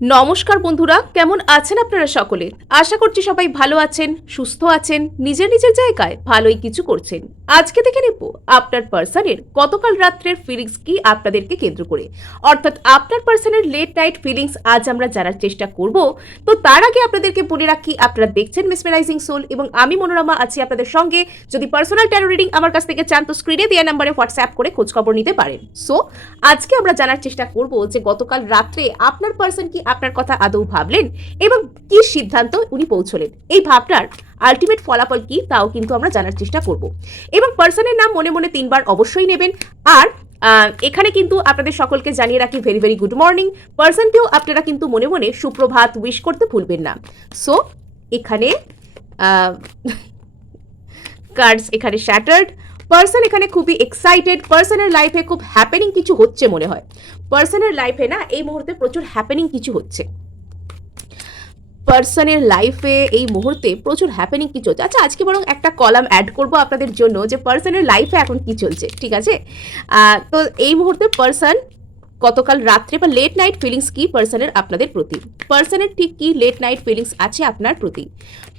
নমস্কার বন্ধুরা, কেমন আছেন আপনারা সকলে? আশা করছি সবাই ভালো আছেন, সুস্থ আছেন, নিজের নিজের জায়গায় ভালোই কিছু করছেন। আজকে দেখে নেব আপনার পার্সনের গতকাল রাত্রের ফিলিংস কি আপনাদেরকে কেন্দ্র করে, অর্থাৎ আপনার পার্সনের লেট নাইট ফিলিংস আজ আমরা জানার চেষ্টা করব। তো তার আগে আপনাদেরকে বলে রাখি, আপনারা দেখছেন মেসমেরাইজিং সোল এবং আমি মনোরমা আছি আপনাদের সঙ্গে। যদি পার্সোনাল ট্যারো রিডিং আমার কাছ থেকে চান তো স্ক্রিনে দেওয়া নাম্বারে হোয়াটসঅ্যাপ করে খোঁজখবর নিতে পারেন। সো আজকে আমরা জানার চেষ্টা করব যে গতকাল রাত্রে আপনার পার্সন কি আপনার কথা আদৌ ভাবলেন এবং কি সিদ্ধান্ত উনি পৌঁছলেন, এই ভাবনার আলটিমেট ফলাফল কি তাও কিন্তু আমরা জানার চেষ্টা করব। এবং পার্সনের নাম মনে মনে 3 বার অবশ্যই নেবেন। আর এখানে কিন্তু আপনাদের সকলকে জানিয়ে রাখি ভেরি ভেরি গুড মর্নিং। পার্সনকেও আপনারা কিন্তু মনে মনে সুপ্রভাত উইশ করতে ভুলবেন না। সো এখানে কার্ডস এখানে শ্যাটার্ড। পার্সন এখানে খুবই এক্সাইটেড, পার্সনের লাইফে খুব হ্যাপেনিং কিছু হচ্ছে মনে হয়। পার্সনের লাইফে না এই মুহূর্তে প্রচুর হ্যাপেনিং কিছু হচ্ছে। পার্সনের লাইফে এই মুহূর্তে প্রচুর হ্যাপেনিং কিছু হচ্ছে। আচ্ছা, আজকে বরং একটা কলাম অ্যাড করবো আপনাদের জন্য যে পার্সনের লাইফে এখন কি চলছে, ঠিক আছে? তো এই মুহূর্তে পার্সন গতকাল রাত্রে বা লেট নাইট ফিলিংস কি পার্সনের আপনাদের প্রতি, পার্সনের ঠিক কি লেট নাইট ফিলিংস আছে আপনার প্রতি,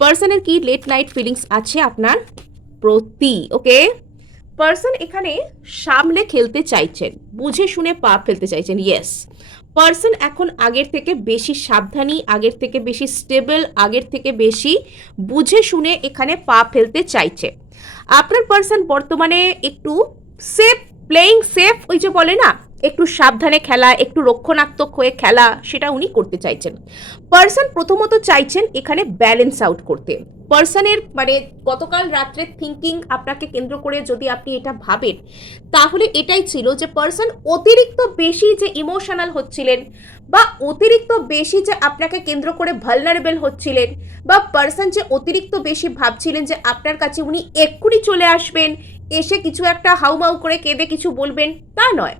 পার্সনের কি লেট নাইট ফিলিংস আছে আপনার প্রতি। ওকে, পার্সন এখানে সামলে খেলতে চাইছেন, বুঝে শুনে পা ফেলতে চাইছেন। ইয়েস, পার্সন এখন আগের থেকে বেশি সাবধানী, আগের থেকে বেশি স্টেবল, আগের থেকে বেশি বুঝে শুনে এখানে পা ফেলতে চাইছে। আপনার পার্সন বর্তমানে একটু সেফ, প্লেইং সেফ, ওই যে বলে না একটু সাবধানে খেলা, একটু রক্ষণাত্মক হয়ে খেলা, সেটা উনি করতে চাইছেন। পার্সন প্রথমত চাইছেন এখানে ব্যালেন্স আউট করতে। পার্সনের মানে গতকাল রাত্রের থিঙ্কিং আপনাকে কেন্দ্র করে যদি আপনি এটা ভাবেন তাহলে এটাই ছিল যে পার্সন অতিরিক্ত বেশি যে ইমোশনাল হচ্ছিলেন বা অতিরিক্ত বেশি যে আপনাকে কেন্দ্র করে ভালনারেবল হচ্ছিলেন বা পার্সন যে অতিরিক্ত বেশি ভাবছিলেন যে আপনার কাছে উনি এক্ষুনি চলে আসবেন, এসে কিছু একটা হাউমাউ করে কেঁদে কিছু বলবেন, তা নয়।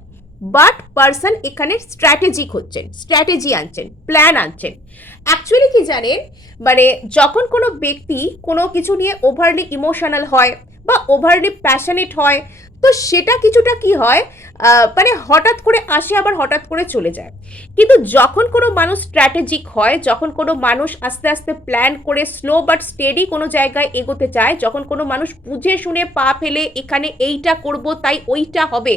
বাট পার্সন এখানে স্ট্র্যাটেজিক হচ্ছেন, স্ট্র্যাটেজি আনছেন, প্ল্যান আনছেন। অ্যাকচুয়ালি কি জানেন, মানে যখন কোনো ব্যক্তি কোনো কিছু নিয়ে ওভারলি ইমোশনাল হয় বা ওভারলি প্যাশনেট হয় তো সেটা কিছুটা কি হয়, মানে হঠাৎ করে আসে আবার হঠাৎ করে চলে যায়। কিন্তু যখন কোনো মানুষ স্ট্র্যাটেজিক হয়, যখন কোনো মানুষ আস্তে আস্তে প্ল্যান করে স্লো বাট স্টেডি কোনো জায়গায় এগোতে চায়, যখন কোনো মানুষ বুঝে শুনে পা ফেলে এখানে এইটা করব তাই ওইটা হবে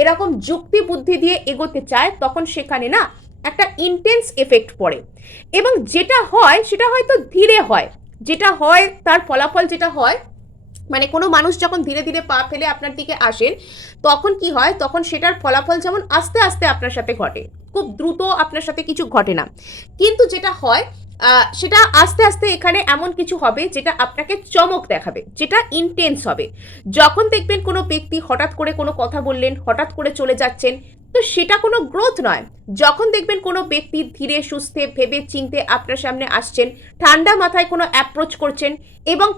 এরকম যুক্তি বুদ্ধি দিয়ে এগোতে চায়, তখন সেখানে না একটা ইন্টেন্স এফেক্ট পড়ে। এবং যেটা হয় সেটা হয়তো ধীরে হয়, যেটা হয় তার ফলাফল যেটা হয়, মানে কোনো মানুষ যখন ধীরে ধীরে পা ফেলে আপনার দিকে আসেন তখন কি হয়, তখন সেটার ফলাফল যেমন আস্তে আস্তে আপনার সাথে ঘটে, খুব দ্রুত আপনার সাথে কিছু ঘটে না। কিন্তু যেটা হয় সেটা আস্তে আস্তে এখানে এমন কিছু হবে যেটা আপনাকে চমক দেখাবে, যেটা ইন্টেন্স হবে। যখন দেখবেন কোনো ব্যক্তি হঠাৎ করে কোনো কথা বললেন, হঠাৎ করে চলে যাচ্ছেন, তো সেটা কোনো গ্রোথ নয়। যখন দেখবেন কোনো ব্যক্তি ধীরে সুস্থে ভেবে চিনতে আপনার সামনে আসছেন, ঠান্ডা মাথায় কোনো অ্যাপ্রোচ করছেন এবং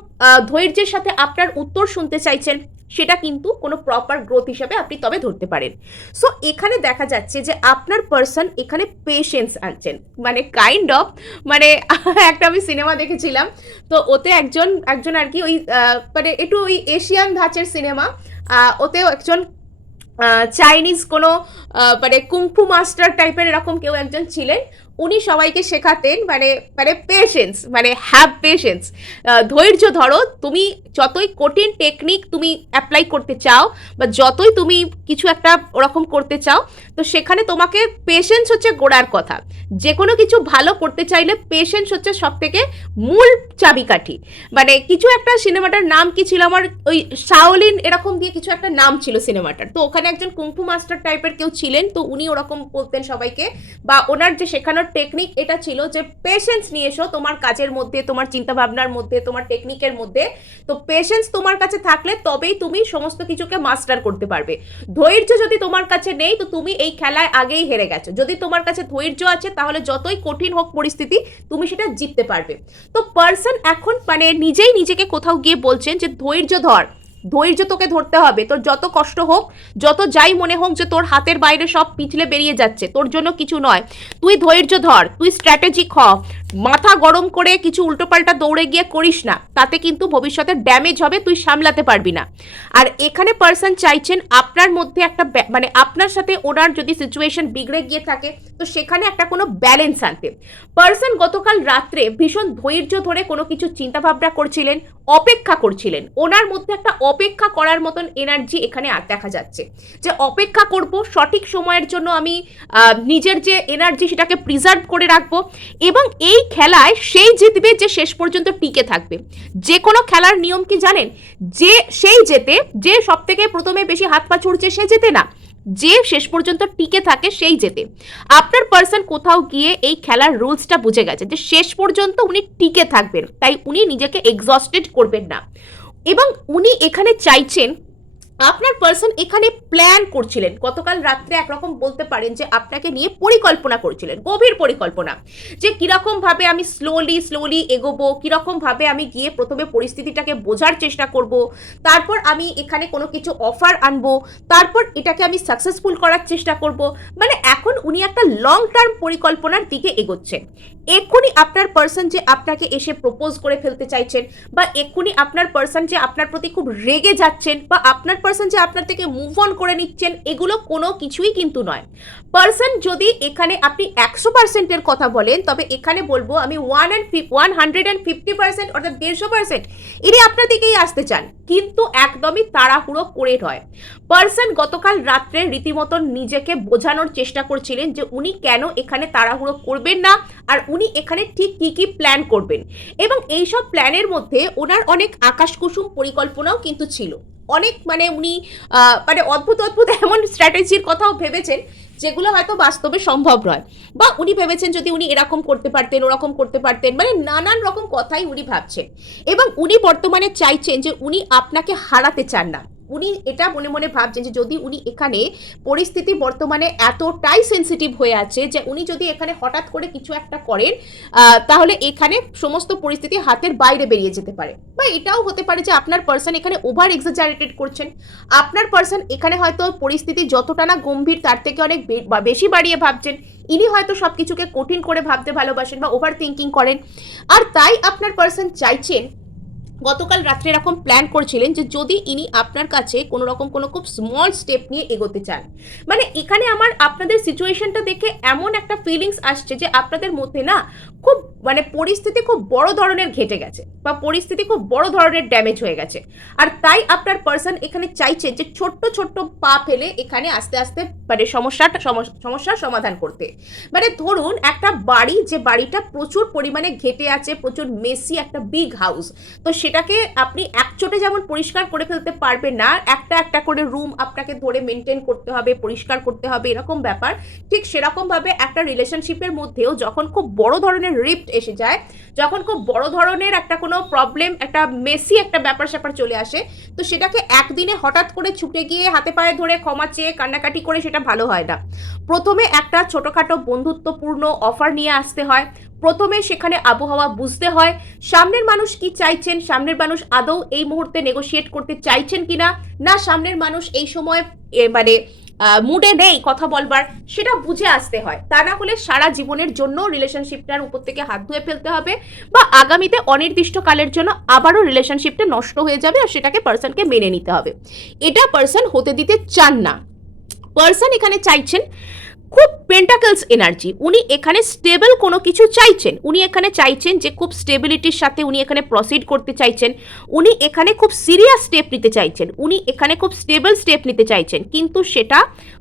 ধৈর্যের সাথে আপনার উত্তর শুনতে চাইছেন, সেটা কিন্তু কোনো প্রপার গ্রোথ হিসাবে আপনি তবে ধরতে পারেন। সো এখানে দেখা যাচ্ছে যে আপনার পার্সন এখানে পেশেন্স আনছেন, মানে কাইন্ড অফ, মানে একটা আমি সিনেমা দেখেছিলাম, তো ওতে একজন আর কি ওই মানে একটু ওই এশিয়ান ধাঁচের সিনেমা, ওতেও একজন চাইনিজ কোনো মানে কুংফু মাস্টার টাইপের এরকম কেউ একজন ছিলেন। উনি সবাইকে শেখাতেন মানে মানে পেশেন্স, মানে হ্যাভ পেশেন্স, ধৈর্য ধরো। তুমি যতই কঠিন টেকনিক তুমি অ্যাপ্লাই করতে চাও বা যতই তুমি কিছু একটা ওরকম করতে চাও, তো সেখানে তোমাকে পেশেন্স হচ্ছে গোড়ার কথা। যে কোনো কিছু ভালো করতে চাইলে পেশেন্স হচ্ছে সব থেকে মূল চাবিকাঠি। মানে কিছু একটা সিনেমাটার নাম কি ছিল আমার, ওই শাওলিন এরকম দিয়ে কিছু একটা নাম ছিল সিনেমাটার, তো ওখানে একজন কুংফু মাস্টার টাইপের কেউ ছিলেন, তো উনি ওরকম বলতেন সবাইকে, বা ওনার যে শেখানোর টেকনিক এটা ছিল যে পেশেন্স নিয়ে এসো তোমার কাজের মধ্যে, তোমার চিন্তা ভাবনার মধ্যে, তোমার টেকনিকের মধ্যে। তো পেশেন্স তোমার কাছে থাকলে তবেই তুমি সমস্ত কিছুকে মাস্টার করতে পারবে। ধৈর্য যদি তোমার কাছে নেই তো তুমি এই খেলায় আগেই হেরে গেছো। যদি তোমার কাছে ধৈর্য আছে তাহলে যতই কঠিন হোক পরিস্থিতি তুমি সেটা জিততে পারবে। তো পার্সন এখন মানে নিজেই নিজেকে কোথাও গিয়ে বলছেন যে ধৈর্য ধর, ধৈর্য তোকে ধরতে হবে। তোর যত কষ্ট হোক, যত যাই মনে হোক যে তোর হাতের বাইরে সব পিছলে বেরিয়ে যাচ্ছে, তোর জন্য কিছু নয়, তুই ধৈর্য ধর, তুই স্ট্র্যাটেজিক হ, মাথা গরম করে কিছু উল্টোপাল্টা দৌড়ে গিয়ে করিস না, তাতে কিন্তু ভবিষ্যতে ড্যামেজ হবে, তুই সামলাতে পারবি না। আর এখানে পার্সন চাইছেন আপনার মধ্যে একটা মানে আপনার সাথে ওনার যদি সিচুয়েশন বিগড়ে গিয়ে থাকে তো সেখানে একটা কোনো ব্যালেন্স আনতে। পার্সন গতকাল রাত্রে ভীষণ ধৈর্য ধরে কোনো কিছু চিন্তা ভাবনা করছিলেন, অপেক্ষা করছিলেন। ওনার মধ্যে একটা অপেক্ষা করার মতন এনার্জি এখানে দেখা যাচ্ছে, যে অপেক্ষা করব, সঠিক সময়ের জন্য আমি নিজের যে এনার্জি সেটাকে প্রিজার্ভ করে রাখবো, এবং এই খেলায় সেই জিতবে যে শেষ পর্যন্ত টিকে থাকবে। যে কোনো খেলার নিয়ম কি জানেন? যে সেই জেতে, যে সব থেকে প্রথমে বেশি হাত পা ছুড়ছে সে জেতে না, যে শেষ পর্যন্ত টিকে থাকে সেই জেতে। আপনার পার্সন কোথাও গিয়ে এই খেলার রুলসটা বুঝে গেছে, যে শেষ পর্যন্ত উনি টিকে থাকবেন, তাই উনি নিজেকে এক্সস্টেড করবেন না। এবং উনি এখানে চাইছেন, আপনার পার্সন এখানে প্ল্যান করছিলেন গতকাল রাত্রে, একরকম বলতে পারেন যে আপনাকে নিয়ে পরিকল্পনা করছিলেন, গভীর পরিকল্পনা, যে কিরকম ভাবে আমি স্লোলি এগোবো, কিরকম ভাবে আমি গিয়ে প্রথমে পরিস্থিতিটাকে বোঝার চেষ্টা করব, তারপর আমি এখানে কোনো কিছু অফার আনবো, তারপর এটাকে আমি সাকসেসফুল করার চেষ্টা করব। মানে এখন উনি একটা লং টার্ম পরিকল্পনার দিকে এগোচ্ছেন। এক্ষুনি আপনার পার্সন যে আপনাকে এসে প্রপোজ করে ফেলতে চাইছেন, বা এক্ষুনি আপনার পার্সন যে আপনার প্রতি খুব রেগে যাচ্ছেন, বা আপনার পার্সন যে আপনার থেকে মুভ অন করে নিচ্ছেন, এগুলো কোনো কিছুই কিন্তু নয়। পার্সন যদি এখানে আপনি 100%-এর কথা বলেন, তবে এখানে বলবো আমি 150% অর্থাৎ 150% ইনি আপনার দিকেই আসতে চান, কিন্তু একদমই তাড়াহুড়ো করে নয়। পার্সন গতকাল রাত্রে রীতিমতন নিজেকে বোঝানোর চেষ্টা করছিলেন যে উনি কেন এখানে তাড়াহুড়ো করবেন না, আর উনি এখানে ঠিক কি কি প্ল্যান করবেন। এবং এইসব প্ল্যানের মধ্যে ওনার অনেক আকাশকুসুম পরিকল্পনাও কিন্তু ছিল, অনেক মানে উনি মানে অদ্ভুত অদ্ভুত এমন স্ট্র্যাটেজির কথাও ভেবেছেন, যেগুলো হয়তো বাস্তবে সম্ভব নয়। বা উনি ভেবেছেন যদি উনি এরকম করতে পারতেন, ওরকম করতে পারতেন, মানে নানান রকম কথাই উনি ভাবছেন। এবং উনি বর্তমানে চাইছেন যে উনি আপনাকে হারাতে চান না। উনি এটা মনে মনে ভাবছেন যে যদি উনি এখানে, পরিস্থিতি বর্তমানে এতটাই সেন্সিটিভ হয়ে আছে যে উনি যদি এখানে হঠাৎ করে কিছু একটা করেন, তাহলে এখানে সমস্ত পরিস্থিতি হাতের বাইরে বেরিয়ে যেতে পারে। বা এটাও হতে পারে যে আপনার পার্সন এখানে ওভার এক্সাজারেটেড করছেন। আপনার পার্সন এখানে হয়তো পরিস্থিতি যতটা না গম্ভীর তার থেকে অনেক বেশি বাড়িয়ে ভাবছেন। ইনি হয়তো সবকিছুকে কঠিন করে ভাবতে ভালোবাসেন বা ওভার থিঙ্কিং করেন। আর তাই আপনার পার্সন চাইছেন, গতকাল রাত্রে এরকম প্ল্যান করছিলেন যে যদি ইনি আপনার কাছে কোনো রকম কোনো খুব স্মল স্টেপ নিয়ে এগোতে চান। মানে এখানে আমার আপনাদের সিচুয়েশনটা দেখে এমন একটা ফিলিংস আসছে যে আপনাদের মধ্যে না খুব মানে পরিস্থিতি খুব বড় ধরনের ঘেটে গেছে, বা পরিস্থিতি খুব বড় ধরনের ড্যামেজ হয়ে গেছে। আর তাই আপনার পার্সন এখানে চাইছে যে ছোট্ট ছোট্ট পা ফেলে এখানে আস্তে আস্তে মানে সমস্যার সমাধান করতে। মানে ধরুন একটা বাড়ি, যে বাড়িটা প্রচুর পরিমাণে ঘেটে আছে, প্রচুর মেসি একটা বিগ হাউস, তো সেটাকে আপনি একচোটে যেমন পরিষ্কার করে ফেলতে পারবেন না, একটা একটা করে রুম আপনাকে ধরে মেনটেন করতে হবে, পরিষ্কার করতে হবে, এরকম ব্যাপার। ঠিক সেরকম ভাবে একটা রিলেশনশিপের মধ্যেও যখন খুব বড় ধরনের রিফট এসে যায়, যখন খুব বড় ধরনের একটা কোনো প্রবলেম, একটা মেসি একটা ব্যাপার স্যাপার চলে আসে, তো সেটাকে একদিনে হঠাৎ করে ছুটে গিয়ে হাতে পায়ে ধরে ক্ষমা চেয়ে কান্নাকাটি করে সেটা ভালো হয় না। প্রথমে একটা ছোটখাটো বন্ধুত্বপূর্ণ অফার নিয়ে আসতে হয়, প্রথমে সেখানে আবহাওয়া বুঝতে হয়, সামনের মানুষ কি চাইছেন, সামনের মানুষ আদৌ এই মুহূর্তে নেগোশিয়েট করতে চাইছেন কিনা, না সামনের মানুষ এই সময় মানে মুডে নেই কথা বলবার, সেটা বুঝে আসতে হয়। তা না হলে সারা জীবনের জন্য রিলেশনশিপটার উপর থেকে হাত ধুয়ে ফেলতে হবে, বা আগামীতে অনির্দিষ্টকালের জন্য আবারও রিলেশনশিপটা নষ্ট হয়ে যাবে, আর সেটাকে পার্সনকে মেনে নিতে হবে। এটা পার্সন হতে দিতে চান না। পার্সন এখানে চাইছেন খুব পেন্টাকলস এনার্জি, উনি এখানে স্টেবল কোনো কিছু চাইছেন, উনি এখানে চাইছেন যে খুব স্টেবিলিটির সাথে উনি এখানে প্রসিড করতে চাইছেন, উনি এখানে খুব সিরিয়াস স্টেপ নিতে চাইছেন, উনি এখানে খুব স্টেবল স্টেপ নিতে চাইছেন, কিন্তু সেটা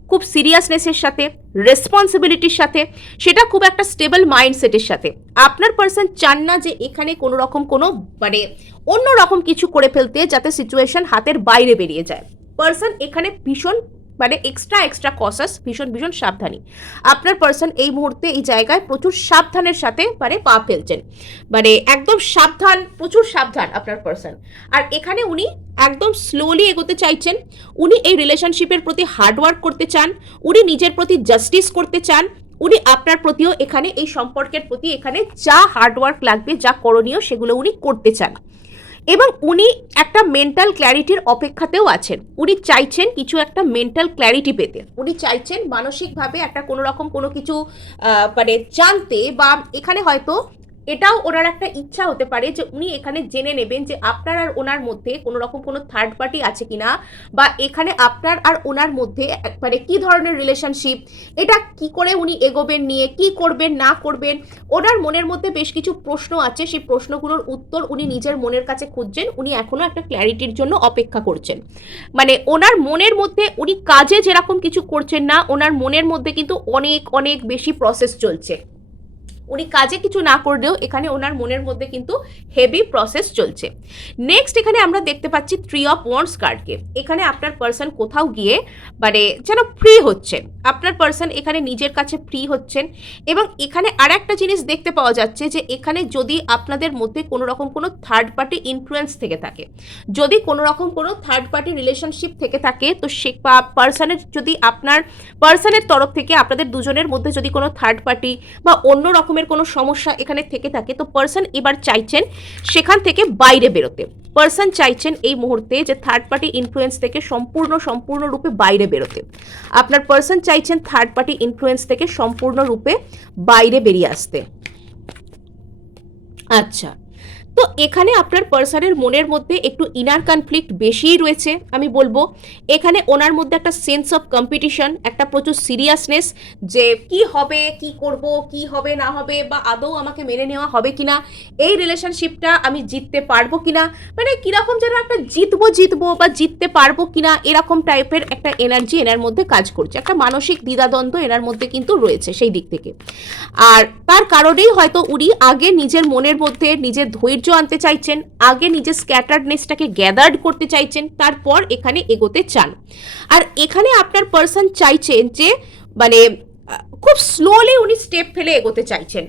খুব সিরিয়াসনেসের সাথে, রেসপন্সিবিলিটির সাথে, সেটা খুব একটা স্টেবল মাইন্ডসেটের সাথে। আপনার পার্সন চান না যে এখানে কোনো রকম কোনো মানে অন্য রকম কিছু করে ফেলতে, যাতে সিচুয়েশন হাতের বাইরে বেরিয়ে যায়। পার্সন এখানে ভীষণ মানে এক্সট্রা কসাস, ভীষণ সাবধানী। আপনার পার্সন এই মুহূর্তে এই জায়গায় প্রচুর সাবধানের সাথে মানে পা ফেলছেন, মানে একদম সাবধান, প্রচুর সাবধান আপনার পার্সন। আর এখানে উনি একদম স্লোলি এগোতে চাইছেন, উনি এই রিলেশনশিপের প্রতি হার্ডওয়ার্ক করতে চান, উনি নিজের প্রতি জাস্টিস করতে চান, উনি আপনার প্রতিও এখানে এই সম্পর্কের প্রতি এখানে যা হার্ডওয়ার্ক লাগবে, যা করণীয় সেগুলো উনি করতে চান। এবং উনি একটা মেন্টাল ক্ল্যারিটির অপেক্ষাতেও আছেন, উনি চাইছেন কিছু একটা মেন্টাল ক্ল্যারিটি পেতে, উনি চাইছেন মানসিকভাবে একটা কোনো রকম কোনো কিছু মানে জানতে, বা এখানে হয়তো এটাও ওনার একটা ইচ্ছা হতে পারে যে উনি এখানে জেনে নেবেন যে আপনার আর ওনার মধ্যে কোনো রকম কোনো থার্ড পার্টি আছে কিনা, বা এখানে আপনার আর ওনার মধ্যে মানে কি ধরনের রিলেশনশিপ, এটা কি করে উনি এগোবেন নিয়ে, কি করবেন না করবেন। ওনার মনের মধ্যে বেশ কিছু প্রশ্ন আছে, সেই প্রশ্নগুলোর উত্তর উনি নিজের মনের কাছে খুঁজছেন, উনি এখনো একটা ক্ল্যারিটির জন্য অপেক্ষা করছেন। মানে ওনার মনের মধ্যে উনি কাজে যেরকম কিছু করছেন না, ওনার মনের মধ্যে কিন্তু অনেক অনেক বেশি প্রসেস চলছে। উনি কাজে কিছু না করলেও এখানে ওনার মনের মধ্যে কিন্তু হেভি প্রসেস চলছে। নেক্সট এখানে আমরা দেখতে পাচ্ছি 3 অফ ওয়ান্ডস কার্ডকে। এখানে আপনার পার্সন কোথাও গিয়ে মানে যেন ফ্রি হচ্ছেন, আপনার পার্সন এখানে নিজের কাছে ফ্রি হচ্ছেন। এবং এখানে আর একটা জিনিস দেখতে পাওয়া যাচ্ছে যে এখানে যদি আপনাদের মধ্যে কোনো রকম কোনো থার্ড পার্টি ইনফ্লুয়েন্স থেকে থাকে, যদি কোনো রকম কোনো থার্ড পার্টি রিলেশনশিপ থেকে থাকে, তো সে পার্সনের যদি আপনার পার্সনের তরফ থেকে আপনাদের দুজনের মধ্যে যদি কোনো থার্ড পার্টি বা অন্য রকমের কোনো সমস্যা এখানে থেকে থাকে, তো পার্সন এবার চাইছেন সেখান থেকে বাইরে বেরোতে। পার্সন চাইছেন এই মুহূর্তে যে থার্ড পার্টি ইনফ্লুয়েন্স থেকে সম্পূর্ণরূপে বাইরে বেরোতে। আপনার পার্সন চাইছেন থার্ড পার্টি ইনফ্লুয়েন্স থেকে সম্পূর্ণরূপে বাইরে বেরিয়ে আসতে। আচ্ছা, তো এখানে আপনার পার্সনের মনের মধ্যে একটু ইনার কনফ্লিক্ট বেশিই রয়েছে আমি বলবো। এখানে ওনার মধ্যে একটা সেন্স অফ কম্পিটিশন, একটা প্রচুর সিরিয়াসনেস, যে কি হবে, কি করব, কি হবে না হবে, বা আদৌ আমাকে মেনে নেওয়া হবে কিনা, এই রিলেশনশিপটা আমি জিততে পারবো কিনা, মানে কিরকম যেন একটা জিতবো বা জিততে পারবো কিনা, এরকম টাইপের একটা এনার্জি এনার মধ্যে কাজ করছে, একটা মানসিক দ্বিধাদ্বন্দ্ব এনার মধ্যে কিন্তু রয়েছে সেই দিক থেকে। আর তার কারণেই হয়তো উনি আগে নিজের মনের মধ্যে নিজের ধৈর্য আনতে চাইছেন, আগে নিজের স্ক্যাটার্ডনেসটাকে গ্যাদার্ড করতে চাইছেন, তারপর এখানে এগোতে চান। আর এখানে আপনার পার্সন চাইছেন যে মানে খুব স্লোলি উনি স্টেপ ফেলে এগোতে চাইছেন।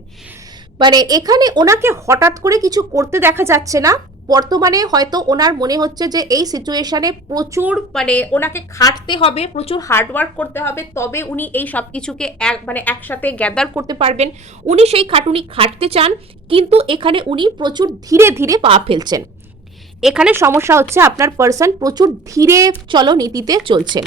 মানে এখানে ওনাকে হঠাৎ করে কিছু করতে দেখা যাচ্ছে না। বর্তমানে হয়তো ওনার মনে হচ্ছে যে এই সিচুয়েশনে প্রচুর মানে ওনাকে খাটতে হবে, প্রচুর হার্ডওয়ার্ক করতে হবে, তবে উনি এই সব কিছুকে মানে একসাথে গ্যাদার করতে পারবেন। উনি সেই খাটুনি খাটতে চান, কিন্তু এখানে উনি প্রচুর ধীরে ধীরে পা ফেলছেন। এখানে সমস্যা হচ্ছে আপনার পার্সন প্রচুর ধীরে চলনীতিতে চলছেন।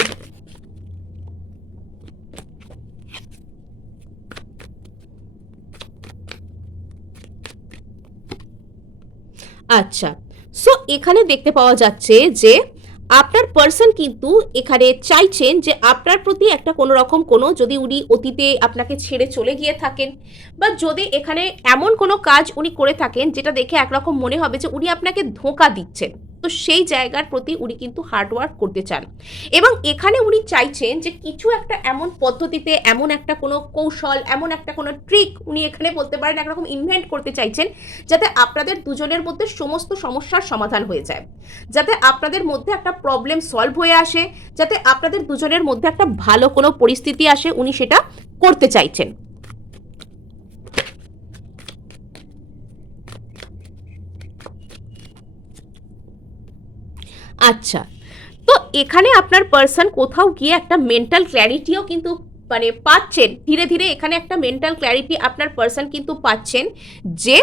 আচ্ছা, সো এখানে দেখতে পাওয়া যাচ্ছে যে আপনার পার্সন কিন্তু এখানে চাইছেন যে আপনার প্রতি একটা কোনো রকম কোনো, যদি উনি অতীতে আপনাকে ছেড়ে চলে গিয়ে থাকেন, বা যদি এখানে এমন কোনো কাজ উনি করে থাকেন যেটা দেখে একরকম মনে হবে যে উনি আপনাকে ধোঁকা দিচ্ছেন, তো সেই জায়গার প্রতি উনি কিন্তু হার্ডওয়ার্ক করতে চান। এবং এখানে উনি চাইছেন যে কিছু একটা এমন পদ্ধতিতে, এমন একটা কোনো কৌশল, এমন একটা কোনো ট্রিক উনি এখানে বলতে পারেন একরকম ইনভেন্ট করতে চাইছেন, যাতে আপনাদের দুজনের মধ্যে সমস্ত সমস্যার সমাধান হয়ে যায়, যাতে আপনাদের মধ্যে একটা প্রবলেম সলভ হয়ে আসে, যাতে আপনাদের দুজনের মধ্যে একটা ভালো কোনো পরিস্থিতি আসে, উনি সেটা করতে চাইছেন। আচ্ছা, তো এখানে আপনার পার্সন কোথাও গিয়ে একটা মেন্টাল ক্ল্যারিটিও কিন্তু মানে পাচ্ছেন ধীরে ধীরে। এখানে একটা মেন্টাল ক্ল্যারিটি আপনার পার্সন কিন্তু পাচ্ছেন যে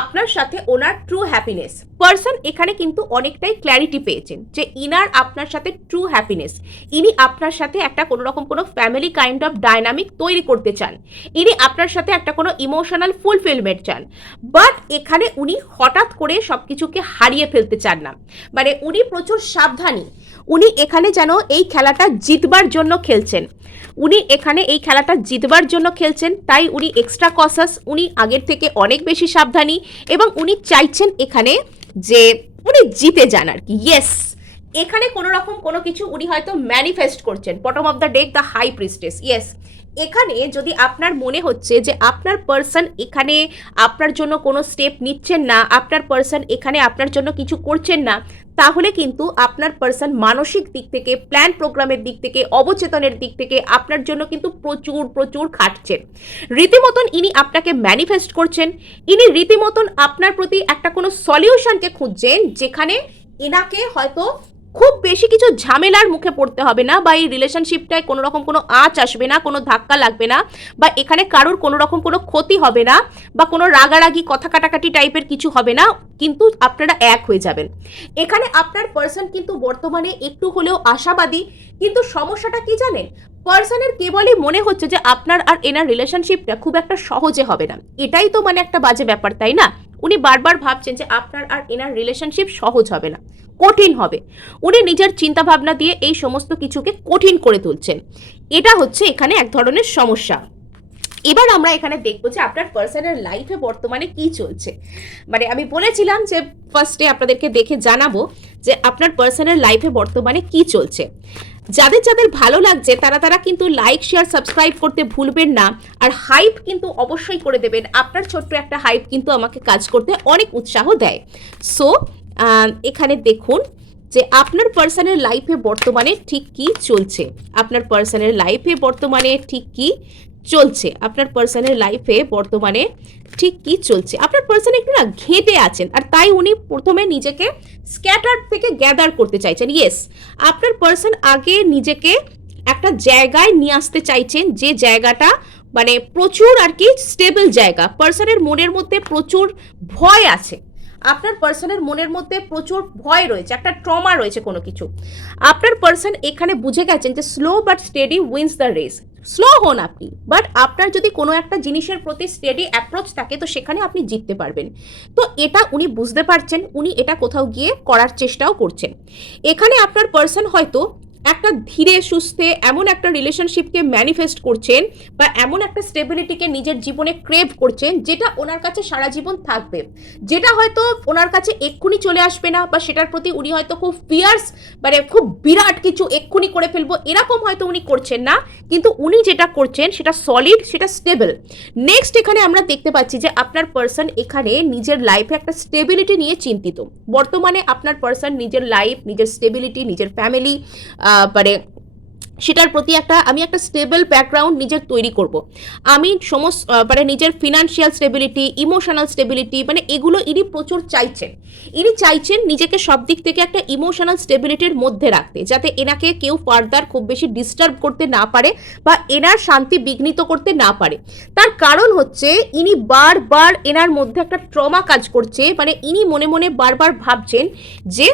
আপনার সাথে ওনার ট্রু হ্যাপিনেস, পার্সন এখানে কিন্তু অনেকটাই ক্ল্যারিটি পেয়েছেন যে ইনার আপনার সাথে ট্রু হ্যাপিনেস, ইনি আপনার সাথে একটা কোনো রকম কোনো ফ্যামিলি কাইন্ড অফ ডায়নামিক তৈরি করতে চান, ইনি আপনার সাথে একটা কোনো ইমোশনাল ফুলফিলমেন্ট চান। বাট এখানে উনি হঠাৎ করে সব কিছুকে হারিয়ে ফেলতে চান না, মানে উনি প্রচুর সাবধানী। উনি এখানে যেন এই খেলাটা জিতবার জন্য খেলছেন, উনি এখানে এই খেলাটা জিতবার জন্য খেলছেন, তাই উনি এক্সট্রা কসাস, উনি আগের থেকে অনেক বেশি সাবধানী, এবং উনি চাইছেন এখানে যে উনি জিতে যান আর কি। ইয়েস, এখানে কোনো রকম কোনো কিছু উনি হয়তো ম্যানিফেস্ট করছেন। Bottom of the deck the high priestess. Yes, এখানে যদি আপনার মনে হচ্ছে যে আপনার পার্সন এখানে আপনার জন্য কোনো স্টেপ নিচ্ছেন না, আপনার পার্সন এখানে আপনার জন্য কিছু করছেন না, তাহলে কিন্তু আপনার পার্সন মানসিক দিক থেকে, প্ল্যান প্রোগ্রামের দিক থেকে, অবচেতনের দিক থেকে আপনার জন্য কিন্তু প্রচুর প্রচুর খাটছেন। রীতিমতন ইনি আপনাকে ম্যানিফেস্ট করছেন, ইনি রীতিমতন আপনার প্রতি একটা কোনো সলিউশনকে খুঁজছেন, যেখানে এনাকে হয়তো খুব বেশি কিছু ঝামেলার মুখে পড়তে হবে না, বা এই রিলেশনশিপটায় কোনো রকম কোনো আঁচ আসবে না, কোনো ধাক্কা লাগবে না, বা এখানে কারোর কোনো রকম কোনো ক্ষতি হবে না, বা কোনো রাগারাগি কথা কাটাকাটি টাইপের কিছু হবে না, কিন্তু আপনারা এক হয়ে যাবেন। এখানে আপনার পার্সন কিন্তু বর্তমানে একটু হলেও আশাবাদী, কিন্তু সমস্যাটা কি জানেন, পার্সনের কেবলই মনে হচ্ছে যে আপনার আর এনার রিলেশনশিপটা খুব একটা সহজে হবে না। এটাই তো মানে একটা বাজে ব্যাপার, তাই না? উনি বারবার ভাবছেন যে আপনার আর এনার রিলেশনশিপ সহজ হবে না, কঠিন হবে। উনি নিজের চিন্তা ভাবনা দিয়ে এই সমস্ত কিছুকে কঠিন করে তুলছেন। এটা হচ্ছে এখানে এক ধরনের সমস্যা। এবার আমরা এখানে দেখবো যে আপনার পার্সনের লাইফে বর্তমানে কি চলছে। মানে আমি বলেছিলাম যে ফার্স্টে আপনাদেরকে দেখে জানাবো যে আপনার পার্সনের লাইফে বর্তমানে কি চলছে। যাদের যাদের ভালো লাগছে তারা কিন্তু লাইক শেয়ার সাবস্ক্রাইব করতে ভুলবেন না, আর হাইপ কিন্তু অবশ্যই করে দেবেন। আপনার ছোট্ট একটা হাইপ কিন্তু আমাকে কাজ করতে অনেক উৎসাহ দেয়। সো এখানে দেখুন যে আপনার পার্সনের লাইফে বর্তমানে ঠিক কি চলছে। আপনার পার্সনের লাইফে বর্তমানে ঠিক কি চলছে। আপনার পার্সনের লাইফে বর্তমানে ঠিক কি চলছে। আপনার পার্সন একটু না ঘেঁটে আছেন, আর তাই উনি প্রথমে নিজেকে স্ক্যাটার থেকে গ্যাদার করতে চাইছেন। ইয়েস, আপনার পার্সন আগে নিজেকে একটা জায়গায় নিয়ে আসতে চাইছেন, যে জায়গাটা মানে প্রচুর আর কি স্টেবল জায়গা। পার্সনের মনের মধ্যে প্রচুর ভয় আছে, আপনার পার্সনের মনের মধ্যে প্রচুর ভয় রয়েছে, একটা ট্রমা রয়েছে কোনো কিছু। আপনার পার্সন এখানে বুঝে গেছেন যে slow but steady wins the race. Slow হন আপনি, বাট আপনার যদি কোনো একটা জিনিসের প্রতি স্টেডি অ্যাপ্রোচ থাকে তো সেখানে আপনি জিততে পারবেন। তো এটা উনি বুঝতে পারছেন, উনি এটা কোথাও গিয়ে করার চেষ্টাও করছেন। এখানে আপনার পার্সন হয়তো একটা ধীরে সুস্থে এমন একটা রিলেশনশিপকে ম্যানিফেস্ট করছেন, বা এমন একটা স্টেবিলিটিকে নিজের জীবনে ক্রেভ করছেন যেটা ওনার কাছে সারা জীবন থাকবে, যেটা হয়তো ওনার কাছে এক্ষুনি চলে আসবে না, বা সেটার প্রতি উনি হয়তো খুব ফিয়ার্স মানে খুব বিরাট কিছু এক্ষুনি করে ফেলবো এরকম হয়তো উনি করছেন না, কিন্তু উনি যেটা করছেন সেটা সলিড, সেটা স্টেবল। নেক্সট এখানে আমরা দেখতে পাচ্ছি যে আপনার পার্সন এখানে নিজের লাইফে একটা স্টেবিলিটি নিয়ে চিন্তিত। বর্তমানে আপনার পার্সন নিজের লাইফ, নিজের স্টেবিলিটি, নিজের ফ্যামিলি মানে সেটার প্রতি আমি একটা স্টেবল ব্যাকগ্রাউন্ড নিজের তৈরি করব। আমি সমস্ত মানে নিজের ফিনান্সিয়াল স্টেবিলিটি, ইমোশনাল স্টেবিলিটি, মানে এগুলো ইনি প্রচুর চাইছেন। ইনি চাইছেন নিজেকে সব দিক থেকে একটা ইমোশনাল স্টেবিলিটির মধ্যে রাখতে, যাতে এনাকে কেউ ফার্দার খুব বেশি ডিস্টার্ব করতে না পারে, বা এনার শান্তি বিঘ্নিত করতে না পারে। তার কারণ হচ্ছে ইনি বারবার এনার মধ্যে একটা ট্রমা কাজ করছে, মানে ইনি মনে মনে বারবার ভাবছেন যে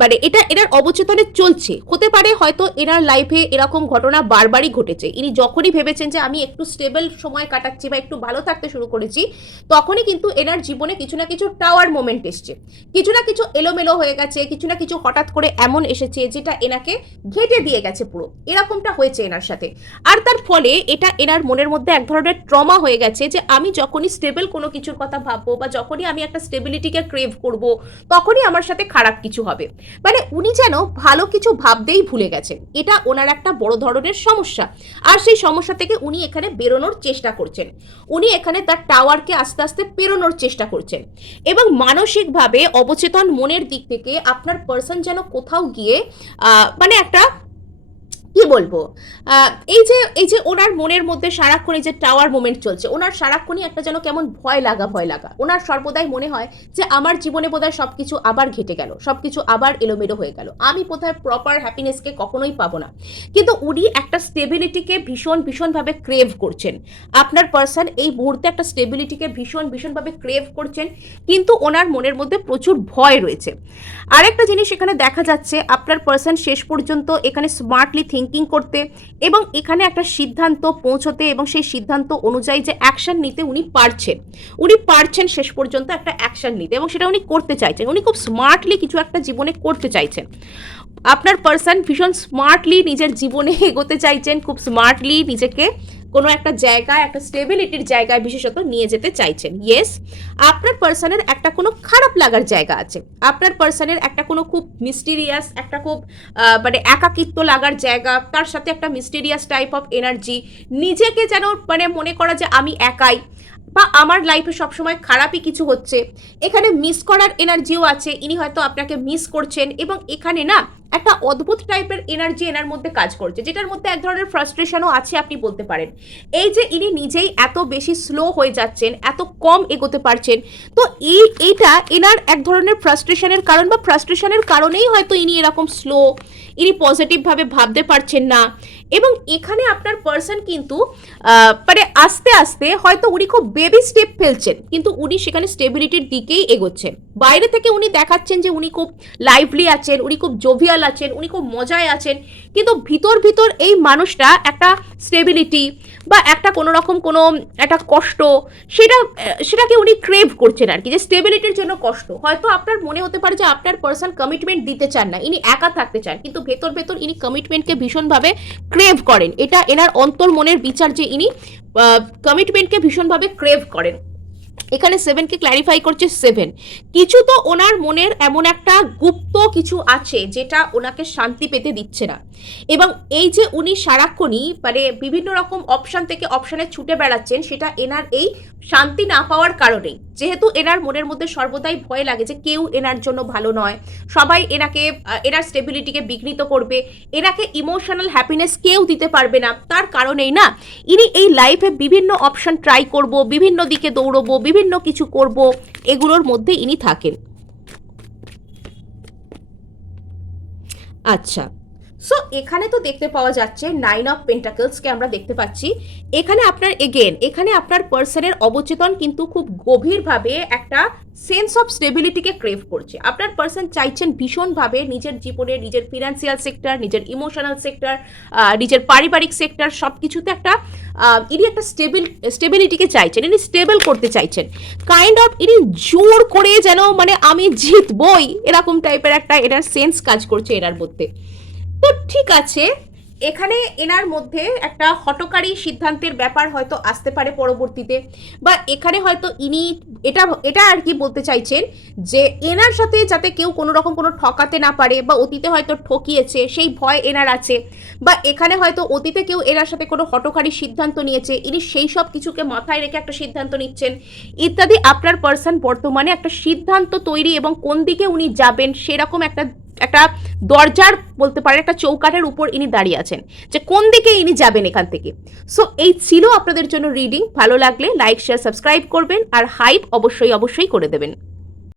মানে এটা এনার অবচেতনে চলছে। হতে পারে হয়তো এনার লাইফে এরকম ঘটনা বারবারই ঘটেছে। ইনি যখনই ভেবেছেন যে আমি একটু স্টেবল সময় কাটাচ্ছি বা একটু ভালো থাকতে শুরু করেছি, তখনই কিন্তু এনার জীবনে কিছু না কিছু টাওয়ার মোমেন্ট এসছে, কিছু না কিছু এলোমেলো হয়ে গেছে, কিছু না কিছু হঠাৎ করে এমন এসেছে যেটা এনাকে ঘেটে দিয়ে গেছে পুরো। এরকমটা হয়েছে এনার সাথে, আর তার ফলে এটা এনার মনের মধ্যে এক ধরনের ট্রমা হয়ে গেছে যে আমি যখনই স্টেবল কোনো কিছুর কথা ভাববো, বা যখনই আমি একটা স্টেবিলিটিকে ক্রেভ করব, তখনই আমার সাথে খারাপ কিছু হবে। মানে উনি যেন ভালো কিছু ভাবতেই ভুলে গেছেন। এটা ওনার একটা বড় ধরনের সমস্যা, আর সেই সমস্যা থেকে উনি এখানে বেরোনোর চেষ্টা করছেন। উনি এখানে তার টাওয়ারকে আস্তে আস্তে পেরোনোর চেষ্টা করছেন, এবং মানসিকভাবে অবচেতন মনের দিক থেকে আপনার পার্সন যেন কোথাও গিয়ে মানে একটা কি বলবো, এই যে ওনার মনের মধ্যে সারাক্ষণ এই যে টাওয়ার মোমেন্ট চলছে, ওনার সারাক্ষণই একটা যেন কেমন ভয় লাগা ভয় লাগা। ওনার সর্বদাই মনে হয় যে আমার জীবনে বোধহয় সবকিছু আবার ঘেটে গেল, সবকিছু আবার এলোমেলো হয়ে গেল, আমি বোধহয় প্রপার হ্যাপিনেসকে কখনোই পাবো না। কিন্তু উনি একটা স্টেবিলিটিকে ভীষণভাবে ক্রেভ করছেন। আপনার পার্সন এই মুহূর্তে একটা স্টেবিলিটিকে ভীষণভাবে ক্রেভ করছেন, কিন্তু ওনার মনের মধ্যে প্রচুর ভয় রয়েছে। আরেকটা জিনিস এখানে দেখা যাচ্ছে, আপনার পার্সন শেষ পর্যন্ত এখানে স্মার্টলি থিঙ্কিং করতে, এবং এখানে একটা সিদ্ধান্ত পৌঁছতে, এবং সেই সিদ্ধান্ত অনুযায়ী যে অ্যাকশন নিতে উনি পারছেন শেষ পর্যন্ত একটা অ্যাকশন নিতে, এবং সেটা উনি করতে চাইছেন। উনি খুব স্মার্টলি কিছু একটা জীবনে করতে চাইছেন। আপনার পার্সন ভীষণ স্মার্টলি নিজের জীবনে এগোতে চাইছেন, খুব স্মার্টলি নিজেকে কোনো একটা জায়গায়, একটা স্টেবিলিটির জায়গায় বিশেষত নিয়ে যেতে চাইছেন। ইয়েস, আপনার পার্সনের একটা কোনো খারাপ লাগার জায়গা আছে, আপনার পার্সনের একটা কোনো খুব মিস্টিরিয়াস, একটা খুব মানে একাকিত্ব লাগার জায়গা, তার সাথে একটা মিস্টিরিয়াস টাইপ অফ এনার্জি, নিজেকে যেন মানে মনে করা যে আমি একাই, বা আমার লাইফে সবসময় খারাপই কিছু হচ্ছে। এখানে মিস করার এনার্জিও আছে, ইনি হয়তো আপনাকে মিস করছেন এবং এখানে না একটা অদ্ভুত টাইপের এনার্জি এনার মধ্যে কাজ করছে, যেটার মধ্যে এক ধরনের ফ্রাস্ট্রেশনও আছে আপনি বলতে পারেন। এই যে ইনি নিজেই এত বেশি স্লো হয়ে যাচ্ছেন, এত কম এগোতে পারছেন, তো এইটা এনার এক ধরনের ফ্রাস্ট্রেশনের কারণ, বা ফ্রাস্ট্রেশনের কারণেই হয়তো ইনি এরকম স্লো, ইনি পজিটিভভাবে ভাবতে পারছেন না। এবং এখানে আপনার পার্সন কিন্তু মানে আস্তে আস্তে হয়তো উনি খুব বেবি স্টেপ ফেলছেন, কিন্তু উনি সেখানে স্টেবিলিটির দিকেই এগোচ্ছেন। বাইরে থেকে উনি দেখাচ্ছেন যে উনি খুব লাইভলি আছেন, উনি খুব জোভিয়াল আছেন, উনি খুব মজায় আছেন, কিন্তু ভিতর ভিতর এই মানুষটা একটা স্টেবিলিটি বা একটা কোনো রকম কোনো একটা কষ্ট, সেটাকে উনি ক্রেভ করছেন আর কি, যে স্টেবিলিটির জন্য কষ্ট। হয়তো আপনার মনে হতে পারে যে আপনার পার্সন কমিটমেন্ট দিতে চান না, ইনি একা থাকতে চান, কিন্তু ভেতর ভেতর ইনি কমিটমেন্টকে ভীষণভাবে ক্রেভ করেন। এটা এনার অন্তর মনের বিচার যে ইনি কমিটমেন্টকে ভীষণভাবে ক্রেভ করেন। এখানে 7কে ক্ল্যারিফাই করছে 7, কিছু তো ওনার মনের এমন একটা গুপ্ত কিছু আছে যেটা ওনাকে শান্তি পেতে দিচ্ছে না। এবং এই যে উনি সারাক্ষণই মানে বিভিন্ন রকম অপশান থেকে অপশানে ছুটে বেড়াচ্ছেন, সেটা এনার এই শান্তি না পাওয়ার কারণেই। যেহেতু এনার মনের মধ্যে সর্বদাই ভয় লাগে যে কেউ এনার জন্য ভালো নয়, সবাই এনাকে এনার স্টেবিলিটিকে বিঘ্নিত করবে, এনাকে ইমোশনাল হ্যাপিনেস কেউ দিতে পারবে না, তার কারণেই না ইনি এই লাইফে বিভিন্ন অপশন ট্রাই করব, বিভিন্ন দিকে দৌড়বো, বিভিন্ন কিছু করব, এগুলোর মধ্যে ইনি থাকেন। আচ্ছা, সো এখানে তো দেখতে পাওয়া যাচ্ছে 9 অফ পেন্টাকলসকে আমরা দেখতে পাচ্ছি। এখানে আপনার এখানে আপনার পার্সনের অবচেতন কিন্তু খুব গভীরভাবে একটা সেন্স অফ স্টেবিলিটিকে ক্রেভ করছে। আপনার পার্সন চাইছেন ভীষণভাবে নিজের জীবনে, নিজের ফিনান্সিয়াল সেক্টর, নিজের ইমোশনাল সেক্টর, নিজের পারিবারিক সেক্টর, সব কিছুতে একটা ইনি একটা স্টেবিলিটিকে চাইছেন, ইনি স্টেবল করতে চাইছেন। কাইন্ড অফ ইনি জোর করে যেন মানে আমি জিতবই, এরকম টাইপের একটা এনার সেন্স কাজ করছে এনার মধ্যে। তো ঠিক আছে, এখানে এনার মধ্যে একটা হঠকারী সিদ্ধান্তের ব্যাপার হয়তো আসতে পারে পরবর্তীতে, বা এখানে হয়তো ইনি এটা আর কি বলতে চাইছেন যে এনার সাথে যাতে কেউ কোনো রকম কোনো ঠকাতে না পারে, বা অতীতে হয়তো ঠকিয়েছে সেই ভয় এনার আছে, বা এখানে হয়তো অতীতে কেউ এনার সাথে কোনো হঠকারী সিদ্ধান্ত নিয়েছে, ইনি সেই সব কিছুকে মাথায় রেখে একটা সিদ্ধান্ত নিচ্ছেন ইত্যাদি। আপনার পার্সন বর্তমানে একটা সিদ্ধান্ত তৈরি এবং কোন দিকে উনি যাবেন সেরকম একটা দরজার বলতে পারেন একটা চৌকাঠের উপর ইনি দাঁড়িয়ে আছেন, যে কোন দিকে ইনি যাবেন এখান থেকে। সো এই ছিল আপনাদের জন্য রিডিং। ভালো লাগলে লাইক, শেয়ার, সাবস্ক্রাইব করবেন, আর হাইপ অবশ্যই করে দেবেন।